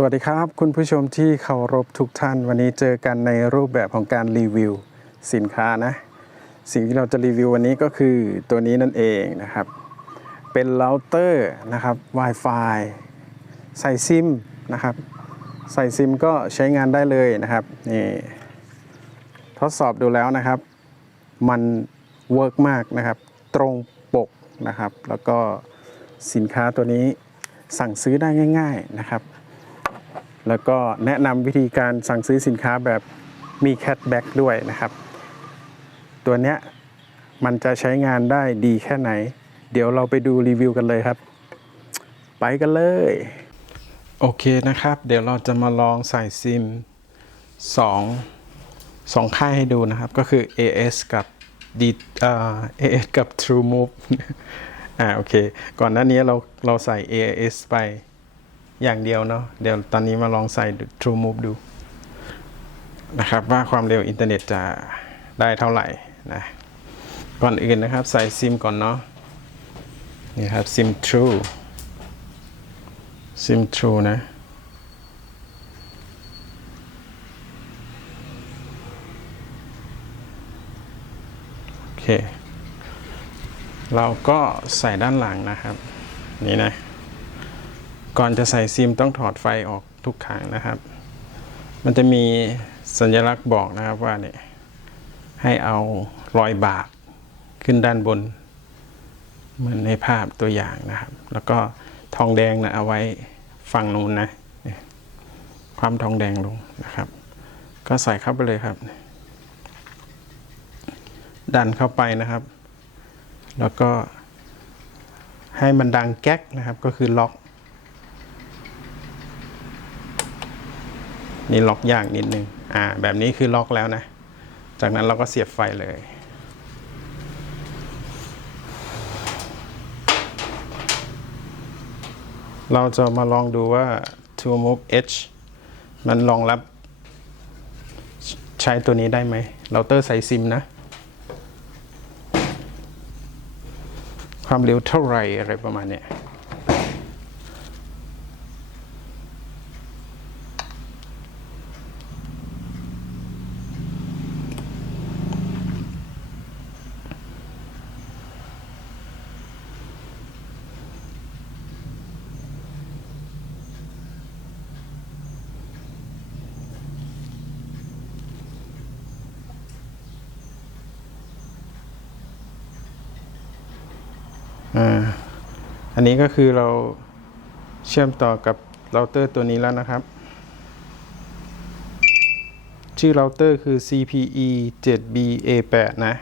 สวัสดีครับ คุณผู้ชมที่เคารพทุกท่าน วันนี้เจอกันในรูปแบบของการรีวิวสินค้านะ สิ่งที่เราจะรีวิววันนี้ก็คือตัวนี้นั่นเองนะครับ เป็นเราเตอร์นะครับ Wi-Fi ใส่ซิมนะครับ ใส่ซิมก็ใช้งานได้เลยนะครับนี่ทดสอบดูแล้วนะครับ มันเวิร์กมากนะครับ ตรงปกนะครับ แล้วก็สินค้าตัวนี้สั่งซื้อได้ง่าย ๆนะครับ แล้วก็แนะนำวิธีการสั่งซื้อสินค้าแบบมีแคชแบ็กด้วยนะครับ ตัวเนี้ยมันจะใช้งานได้ดีแค่ไหน เดี๋ยวเราไปดูรีวิวกันเลยครับ ไปกันเลย โอเคนะครับ เดี๋ยวเราจะมาลองใส่ซิม 2 2 ค่ายให้ดูนะครับ ก็คือ AS กับ D อ่า AS กับ TrueMove อ่าโอเค ก่อนหน้านี้เราเราใส่ AS ไป อย่างเดียวเนาะเดี๋ยวตอนนี้มาลองใส่ TrueMove ดูนะครับ ว่าความเร็วอินเทอร์เน็ตจะได้เท่าไหร่นะก่อนอื่นนะครับ ใส่ซิมก่อนเนาะนี่ครับซิม True ซิม True นะโอเค เราก็ใส่ด้านหลังนะครับ นี่นะ ก่อนจะใส่ซิมต้องถอดไฟออกทุกครั้งนะครับ มันจะมีสัญลักษณ์บอกนะครับว่าเนี่ยให้เอารอยบากขึ้นด้านบน เหมือนในภาพตัวอย่างนะครับ แล้วก็ทองแดงนะเอาไว้ฝั่งนู้นนะความทองแดงลงนะครับ ก็ใส่เข้าไปเลยครับ ดันเข้าไปนะครับ แล้วก็ให้มันดังแก๊กนะครับก็คือล็อก นี่ล็อกยากนิดนึงอ่าแบบนี้คือล็อกแล้วนะ จากนั้นเราก็เสียบไฟเลย เราจะมาลองดูว่า TrueMove H มันรองรับใช้ตัวนี้ได้ไหมเราเตอร์ใส่ซิมนะ ความเร็วเท่าไหรอะไรประมาณเนี้ย อันนี้ก็คือเราเชื่อมต่อกับเราเตอร์ตัวนี้แล้วนะครับ ชื่อเราเตอร์คือ CPE 7BA8 นะ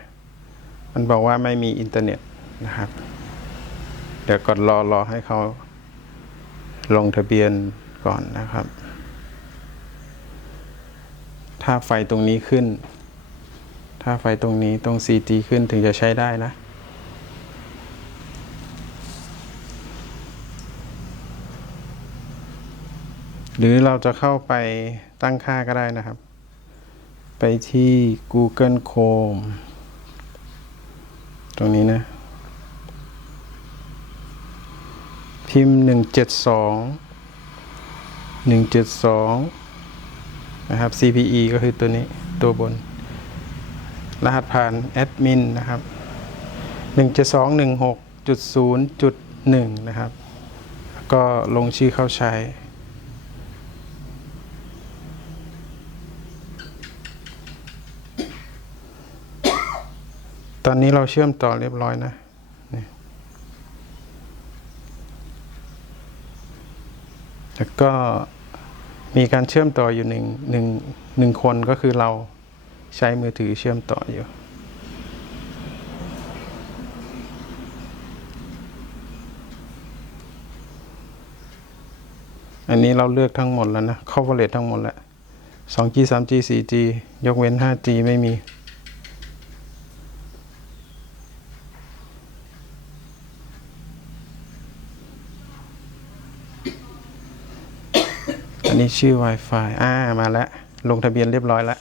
มันบอกว่าไม่มีอินเทอร์เน็ตนะครับ เดี๋ยวกดรอรอให้เขาลงทะเบียนก่อนนะครับ ถ้าไฟตรงนี้ขึ้น ถ้าไฟตรงนี้ตรง CT ขึ้นถึงจะใช้ได้นะ หรือเราจะเข้าไปตั้งค่าก็ได้นะครับ ไปที่ Google Chrome ตรงนี้นะ พิมพ์หนึ่งเจ็ดสองหนึ่งเจ็ดสองนะครับ CPE ก็คือตัวนี้ตัวบน รหัสผ่านแอดมินนะครับหนึ่งเจ็ดสองหนึ่งหกจุดศูนย์จุดหนึ่งนะครับ ก็ลงชื่อเข้าใช้ ตอนนี้เราเชื่อมต่อเรียบร้อยนะนแล้วก็มีการเชื่อมต่ออยู่หนึ่งหนึ่งหนึ่งคนก็คือเราใช้มือถือเชื่อมต่ออยู่ อันนี้เราเลือกทั้งหมดแล้วนะ coverage ทั้งหมดแล้ว 2G 3G 4G ยกเว้น 5G ไม่มี นนี้ชื่อ Wi-Fi อ่ามาแล้ว ลงทะเบียนเรียบร้อยแล้ว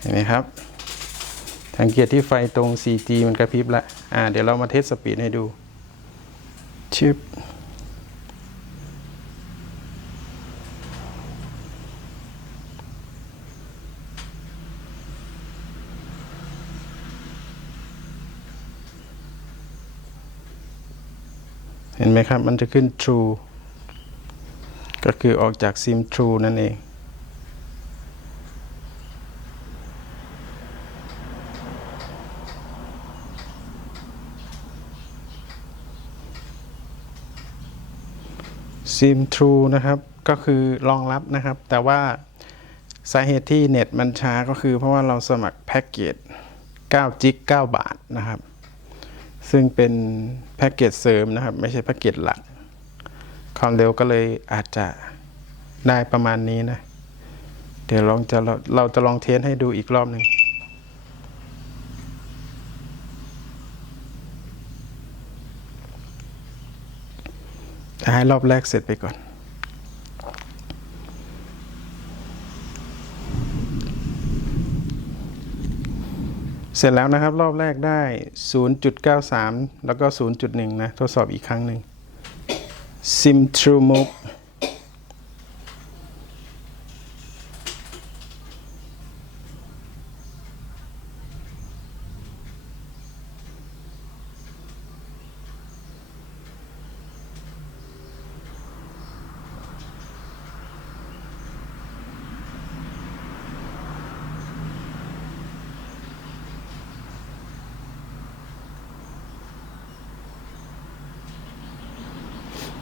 เห็นไหมครับสังเกตที่ไฟตรง 4G มันกระพริบแล้วอ่า เดี๋ยวเรามาเทสสปีดให้ดู ชิปเห็นไหมครับ มันจะขึ้น True ก็คือออกจากซิม True นั่นเอง ซิม True นะครับ ก็คือรองรับนะครับ แต่ว่าสาเหตุที่เน็ตมันช้าก็คือเพราะว่าเราสมัครแพ็กเกจ9จิก9บาทนะครับ ซึ่งเป็นแพ็กเกจเสริมนะครับ ไม่ใช่แพ็กเกจหลัก ความเร็วก็เลยอาจจะได้ประมาณนี้นะ เดี๋ยวลองจะเราเราจะลองเทสให้ดูอีกรอบหนึ่งให้รอบแรกเสร็จไปก่อน เสร็จแล้วนะครับ รอบแรกได้ 0.93 แล้วก็ 0.1 นะ ทดสอบอีกครั้งหนึ่ง Sim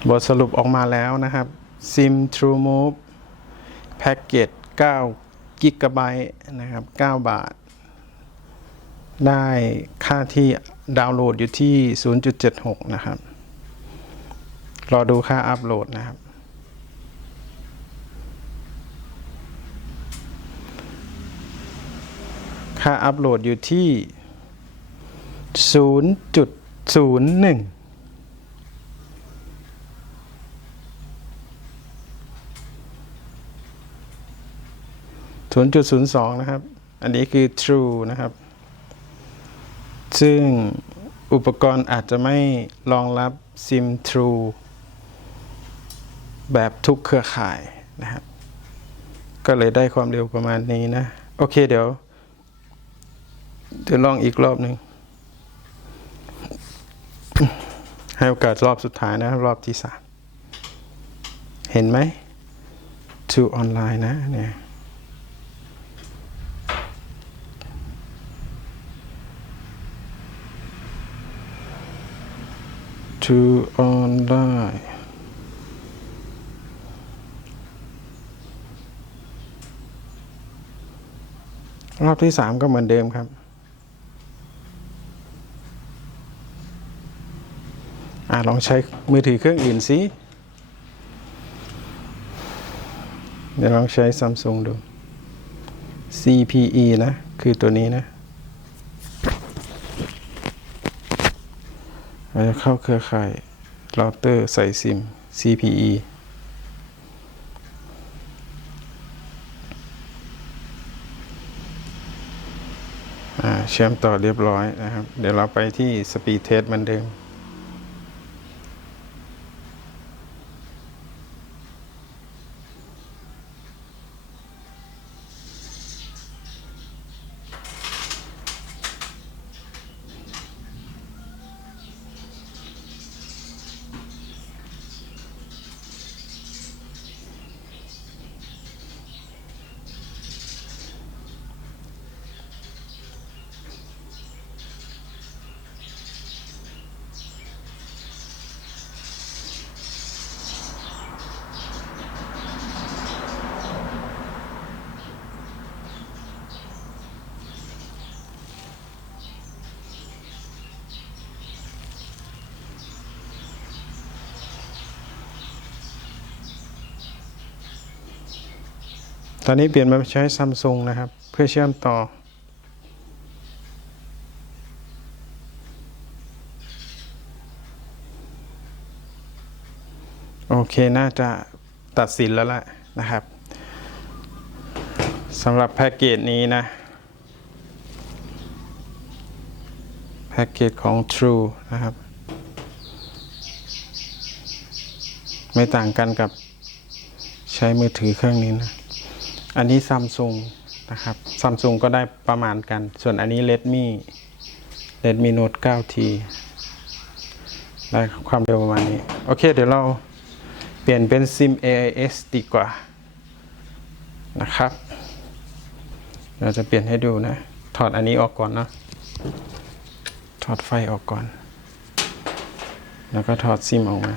บทสรุปออกมาแล้วนะครับ Sim True Move แพ็กเกจ9กิกะไบต์นะครับ 9 บาท ได้ค่าที่ดาวน์โหลดอยู่ที่ 0.76 นะครับ รอดูค่าอัพโหลดนะครับ ค่าอัพโหลดอยู่ที่ 0.01 0.02 นะครับ อันนี้คือ true นะครับ ซึ่งอุปกรณ์อาจจะไม่รองรับ SIM True แบบทุกเครือข่ายนะครับ ก็เลยได้ความเร็วประมาณนี้นะ โอเคเดี๋ยวเดี๋ยวลองอีกรอบหนึ่ง ให้โอกาสรอบสุดท้ายนะ รอบที่สามเห็นไหม to online นะเนี่ย to online รอบที่สามก็เหมือนเดิมครับ อ่าลองใช้มือถือเครื่องอื่นสิ เดี๋ยวลองใช้ Samsung ดู CPE นะ คือตัวนี้นะ เราจะเข้าเครือข่ายเราเตอร์ใส่ซิม CPE เชื่อมต่อเรียบร้อยนะครับ เดี๋ยวเราไปที่สปีดเทสเหมือนเดิม ตอนนี้เปลี่ยนมาใช้ซัมซุงนะครับ เพื่อเชื่อมต่อ โอเค น่าจะตัดสินแล้วล่ะนะครับสำหรับแพ็กเกจนี้นะ แพ็กเกจของ True นะครับ ไม่ต่างกันกับใช้มือถือเครื่องนี้นะ อันนี้ซัมซุงนะครับซัมซุงก็ได้ประมาณกัน ส่วนอันนี้ Redmi Redmi Note 9T ได้ความเร็วประมาณนี้ โอเค เดี๋ยวเราเปลี่ยนเป็นซิม AIS ดีกว่านะครับ เราจะเปลี่ยนให้ดูนะ ถอดอันนี้ออกก่อนเนอะถอดไฟออกก่อน แล้วก็ถอดซิมออกมา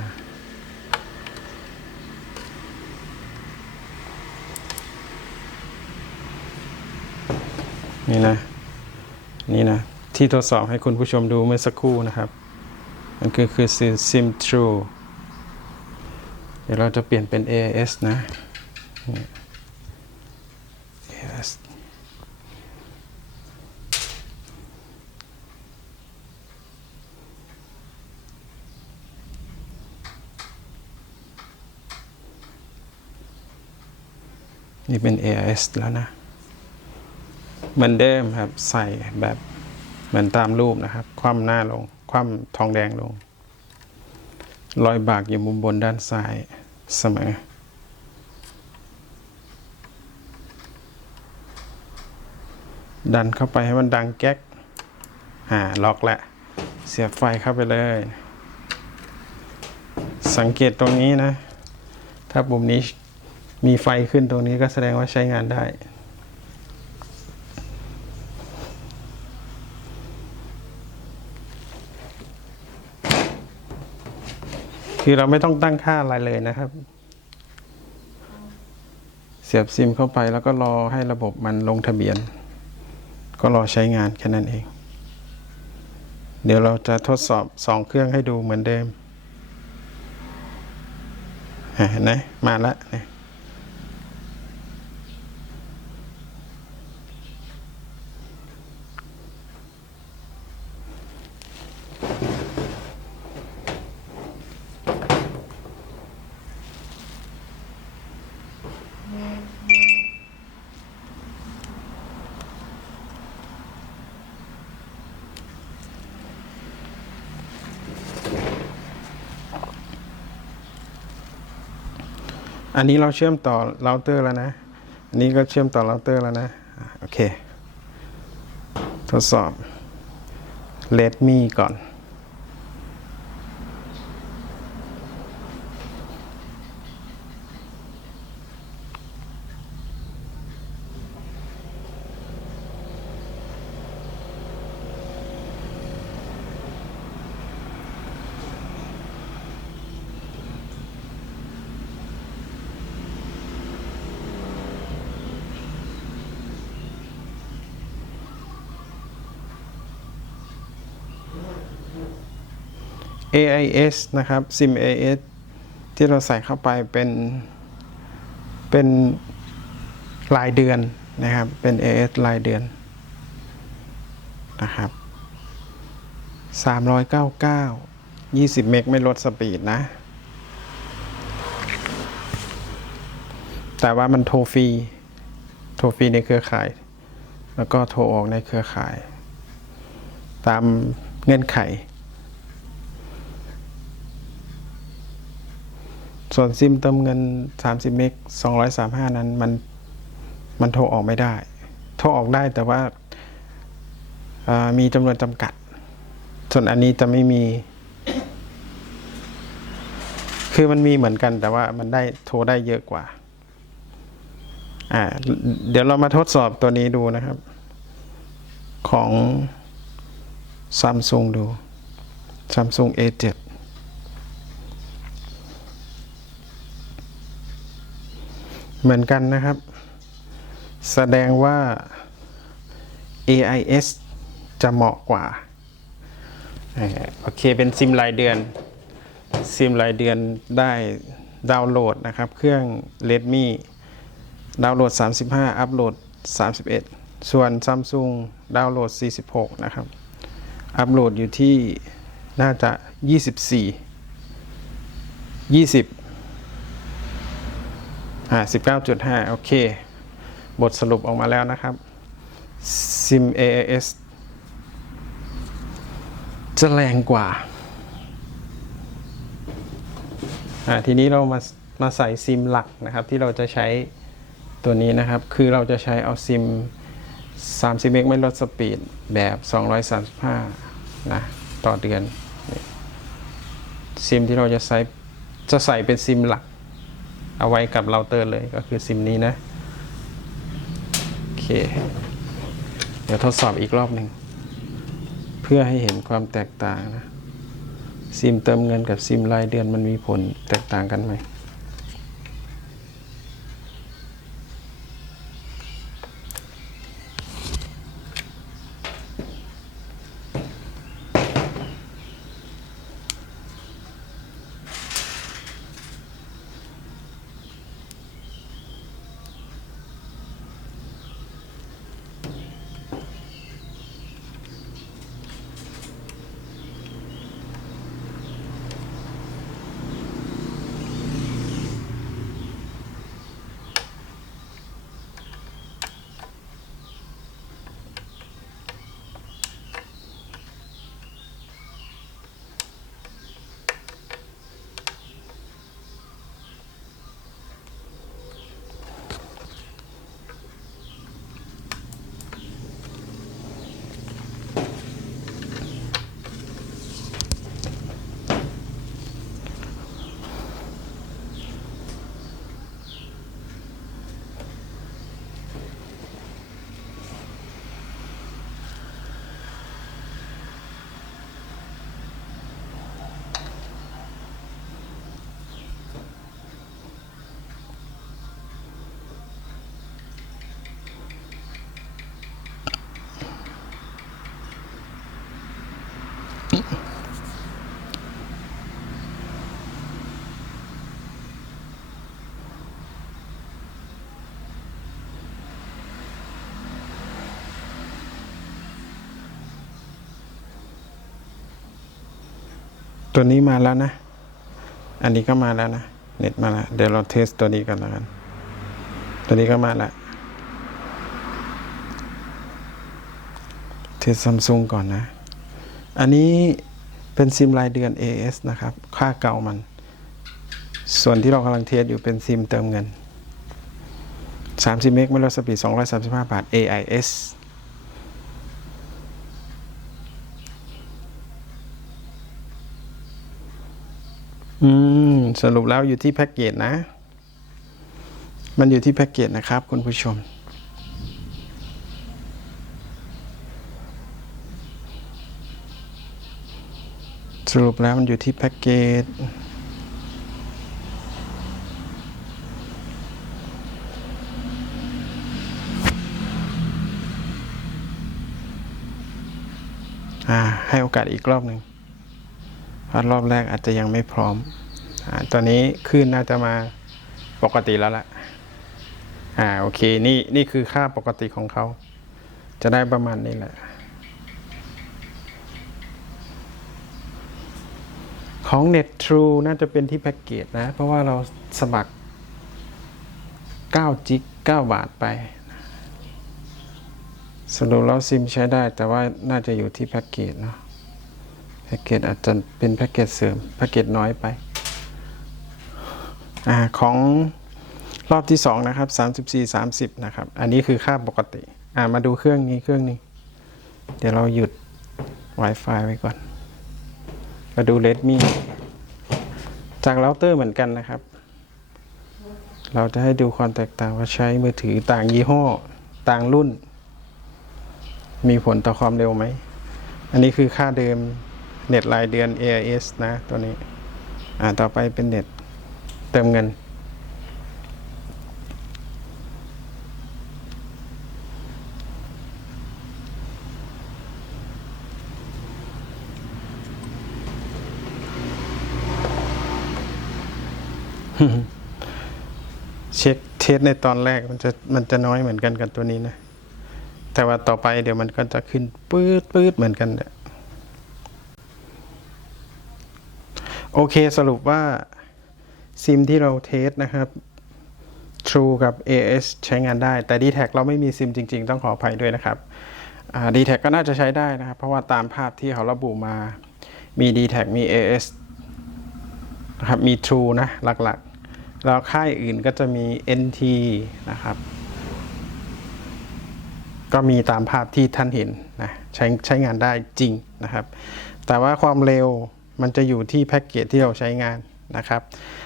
นี่นะ นี่นะ ที่ทดสอบให้คุณผู้ชมดูเมื่อสักครู่นะครับ มันคือคือซิม True เดี๋ยวเราจะเปลี่ยนเป็น AIS นะ AIS นี่เป็น AIS แล้วนะ เหมือนเดิมครับใส่แบบเหมือนตามรูปนะครับ คว่ำหน้าลง คว่ำทองแดงลง รอยบากอยู่มุมบนด้านซ้ายเสมอ ดันเข้าไปให้มันดังแก๊กอ่าล็อกแล้วเสียบไฟเข้าไปเลย สังเกตตรงนี้นะ ถ้าปุ่มนี้มีไฟขึ้นตรงนี้ก็แสดงว่าใช้งานได้ คือเราไม่ต้องตั้งค่าอะไรเลยนะครับ เสียบซิมเข้าไปแล้วก็รอให้ระบบมันลงทะเบียน ก็รอใช้งานแค่นั้นเอง เดี๋ยวเราจะทดสอบสองเครื่องให้ดูเหมือนเดิมอะเห็นไหมมาแล้วเนี่ย อันนี้เราเชื่อมต่อเราเตอร์แล้วนะ อันนี้ก็เชื่อมต่อเราเตอร์แล้วนะ โอเค ทดสอบ Redmi ก่อน AIS นะครับ SIM AIS ที่เราใส่เข้าไปเป็น เป็นรายเดือนนะครับ เป็น AIS รายเดือนนะครับ 399 20 เมกไม่ลดสปีดนะ แต่ว่ามันโทรฟรี โทรฟรีในเครือข่าย แล้วก็โทรออกในเครือข่าย ตามเงื่อนไข ส่วนซิมเติมเงิน 30 เมก 235 นั้นมันมันโทรออกไม่ได้ โทรออกได้แต่ว่าามีจำนวนจำกัด ส่วนอันนี้จะไม่มี คือมันมีเหมือนกันแต่ว่ามันได้โทรได้เยอะกว่า อ่า เดี๋ยวเรามาทดสอบตัวนี้ดูนะครับ ของ Samsung ดู Samsung A7 เหมือนกันนะครับ แสดงว่า AIS จะเหมาะกว่า โอเคเป็นซิมรายเดือน ซิมรายเดือนได้ดาวน์โหลดนะครับ เครื่อง Redmi ดาวน์โหลด 35 อัปโหลด 31 ส่วน Samsung ดาวน์โหลด 46 นะครับ อัปโหลดอยู่ที่น่าจะ 24 20 อ่า19.5โอเค บทสรุปออกมาแล้วนะครับ Sim AAS จะแรงกว่าอ่า ทีนี้เรามามาใส่ซิมหลักนะครับ ที่เราจะใช้ตัวนี้นะครับ คือเราจะใช้เอาซิม30เมกไม่ลดสปีดแบบ 235 นะ ต่อเดือน ซิมที่เราจะใช้จะใส่เป็นซิมหลัก เอาไว้กับเราเตอร์เลยก็คือซิมนี้นะโอเค เดี๋ยวทดสอบอีกรอบหนึ่ง เพื่อให้เห็นความแตกต่างนะ ซิมเติมเงินกับซิมรายเดือนมันมีผลแตกต่างกันไหม ตัวนี้มาแล้วนะ อันนี้ก็มาแล้วนะ เน็ตมาแล้ว เดี๋ยวเราเทสตัวนี้กันแล้วกัน ตัวนี้ก็มาแล้ว เทสซัมซุงก่อนนะ อันนี้เป็นซิมรายเดือน AS นะครับ ค่าเก่ามัน ส่วนที่เรากำลังเทสอยู่เป็นซิมเติมเงิน 30 เมกไม่ลดสปีด235 บาท AIS อืม สรุปแล้วอยู่ที่แพ็กเกจนะ มันอยู่ที่แพ็กเกจนะครับ คุณผู้ชม สรุปแล้วมันอยู่ที่แพ็กเกจอ่าให้โอกาสอีกรอบหนึ่ง พราะรอบแรกอาจจะยังไม่พร้อมอตอนนี้คลื่นน่าจะมาปกติแล้วล่ะอ่าโอเคนี่นี่คือค่าปกติของเขา จะได้ประมาณนี้แหละ ของ Net True น่าจะเป็นที่แพ็กเกจนะ เพราะว่าเราสมัคร9จิก9บาทไป สรุปแล้วซิมใช้ได้แต่ว่าน่าจะอยู่ที่แพ็กเกจเนาะ พ็กเกจอาจจะเป็นแพ็กเกจเสริมแพ็กเกจน้อยไปอของรอบที่สองนะครับ 34 30 นะครับ อันนี้คือค่าปกติ อ่ามาดูเครื่องนี้เครื่องนี้ เดี๋ยวเราหยุด Wi-Fi ไว้ก่อน มาดู Redmi จากเราเตอร์เหมือนกันนะครับ เราจะให้ดูความแตกต่างว่าใช้มือถือต่างยี่ห้อ ต่างรุ่น มีผลต่อความเร็วไหม อันนี้คือค่าเดิม เน็ตรายเดือน AIS นะตัวนี้ อ่าต่อไปเป็นเน็ตเติมเงิน เช็คเทสในตอนแรกมันจะมันจะน้อยเหมือนกันกับตัวนี้นะ แต่ว่าต่อไปเดี๋ยวมันก็จะขึ้นปื๊ดปื๊ดเหมือนกันแหละ โอเคสรุปว่าซิมที่เราเทสนะครับ True กับ AS ใช้งานได้ แต่ d t แทเราไม่มีซิมจริง ๆ ต้องขออภัยด้วยนะครับดีแท็ก็น่าจะใช้ได้นะครับ เพราะว่าตามภาพที่เขาระบุมา มี d t แทมี AS นะครับ มี True นะ หลักๆ แล้วค่ายอื่นก็จะมี NT นะครับ ก็มีตามภาพที่ท่านเห็นนะใช้ใช้งานได้จริงนะครับ แต่ว่าความเร็ว มันจะอยู่ที่แพ็กเกจที่เราใช้งานนะครับ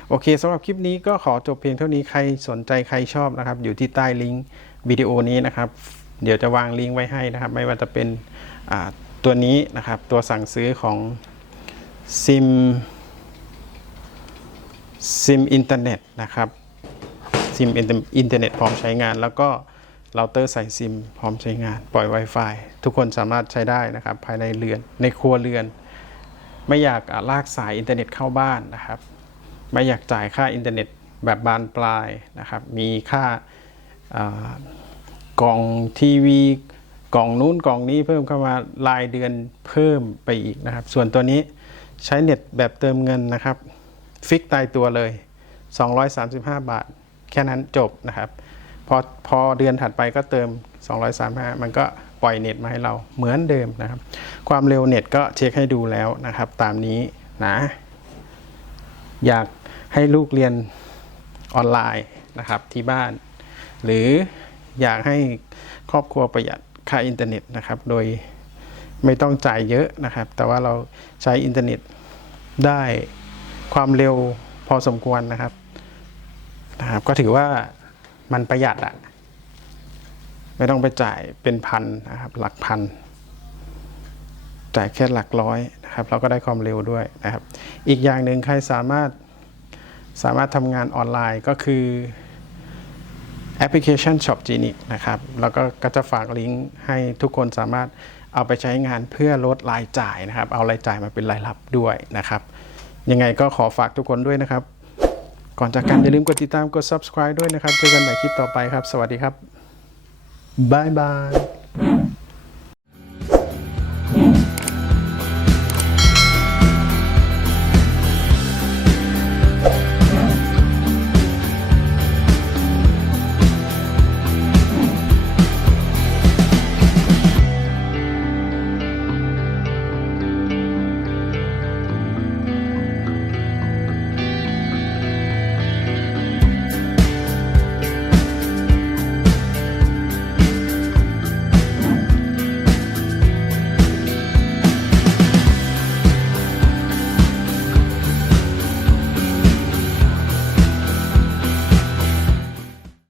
โอเคสำหรับคลิปนี้ก็ขอจบเพียงเท่านี้ใครสนใจใครชอบนะครับ อยู่ที่ใต้ลิงก์วิดีโอนี้นะครับ เดี๋ยวจะวางลิงก์ไว้ให้นะครับ ไม่ว่าจะเป็นตัวนี้นะครับ ตัวสั่งซื้อของซิมซิมอินเทอร์เน็ตนะครับซิมอินเทอร์เน็ตพร้อมใช้งาน แล้วก็เราเตอร์ใส่ซิมพร้อมใช้งาน ปล่อย Wi-Fi ทุกคนสามารถใช้ได้นะครับ ภายในเรือนในครัวเรือน ไม่อยากลากสายอินเทอร์เน็ตเข้าบ้านนะครับ ไม่อยากจ่ายค่าอินเทอร์เน็ตแบบบานปลายนะครับ มีค่าอ่ากล่องทีวีกล่องนู้นกล่องนี้เพิ่มเข้ามารายเดือนเพิ่มไปอีกนะครับ ส่วนตัวนี้ใช้เน็ตแบบเติมเงินนะครับ ฟิกตายตัวเลย 235 บาท แค่นั้นจบนะครับ พอพอเดือนถัดไปก็เติม 235 มันก็ ปล่อยเน็ตมาให้เราเหมือนเดิมนะครับ ความเร็วเน็ตก็เช็คให้ดูแล้วนะครับ ตามนี้นะ อยากให้ลูกเรียนออนไลน์นะครับที่บ้าน หรืออยากให้ครอบครัวประหยัดค่าอินเทอร์เน็ตนะครับ โดยไม่ต้องจ่ายเยอะนะครับ แต่ว่าเราใช้อินเทอร์เน็ตได้ความเร็วพอสมควรนะครับนะครับ ก็ถือว่ามันประหยัดอะ ไม่ต้องไปจ่ายเป็นพันนะครับหลักพัน จ่ายแค่หลักร้อยนะครับเราก็ได้ความเร็วด้วยนะครับ อีกอย่างหนึ่งใครสามารถสามารถทำงานออนไลน์ก็คือแอปพลิเคชัน Shop Genie นะครับ แล้วก็ก็จะฝากลิงก์ให้ทุกคนสามารถเอาไปใช้งานเพื่อลดรายจ่ายนะครับ เอารายจ่ายมาเป็นรายรับด้วยนะครับ ยังไงก็ขอฝากทุกคนด้วยนะครับ ก่อนจากกันอย่าลืมกดติดตามกด subscribe ด้วยนะครับเจอกันใหม่คลิปต่อไปครับ สวัสดีครับ บ๊ายบาย